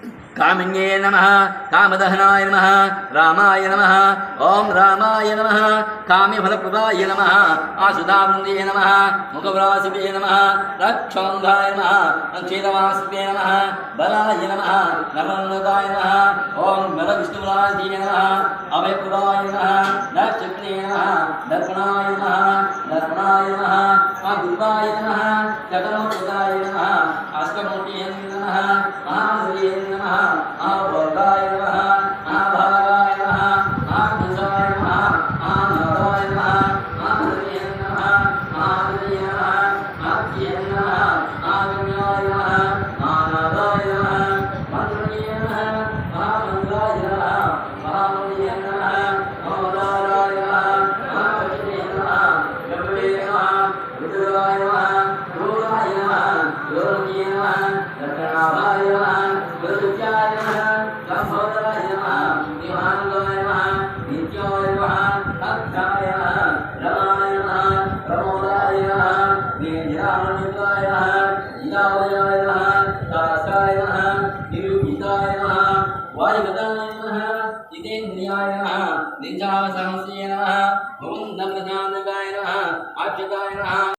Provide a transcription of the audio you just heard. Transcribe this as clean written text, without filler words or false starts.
कामिन्ये नमः कामदहनाय नमः रामाय नमः ओम रामाय नमः काम्यफलप्रदाय नमः आसुदावृन्दे नमः मुखव्रासिवे नमः रक्षोन्धाय नमः अंक्षेदवासिवे नमः बलाय नमः नमोन्नताय नमः ओम बलविष्णुराजिये नमः अभयप्रदाय नमः नक्षत्रे नमः दर्पणाय नमः दर्पणाय नमः गुरुवाय नमः जगन्नाथाय नमः अष्टमूर्तये नमः महाश्रिये नमः महाभोगाय नमः महाभागाय नमः महाभुजाय नमः महानादाय नमः महाश्रिये नमः महाश्रिये नमः महाख्ये नमः महागम्याय नमः महानादाय नमः मंत्रिये नमः महामंत्राय नमः महामन्त्रिये नमः महादाराय नमः महावचिरे नमः गरुडे नमः रुद्राय नमः क्रूराय नमः योगिये नमः दक्षिणाभाय नमः गुरुत्याय नमः लंबोदराय नमः निवांगाय नमः नित्याय नमः अक्षाय नमः रमाय नमः प्रमोदाय नमः नीलानन्दाय नमः ईलावयाय नमः दासाय नमः निरूपिताय नमः वायुगताय नमः जितेन्द्रियाय नमः निजासहस्ये नमः भुवन्दमृजानकाय नमः आच्युताय नमः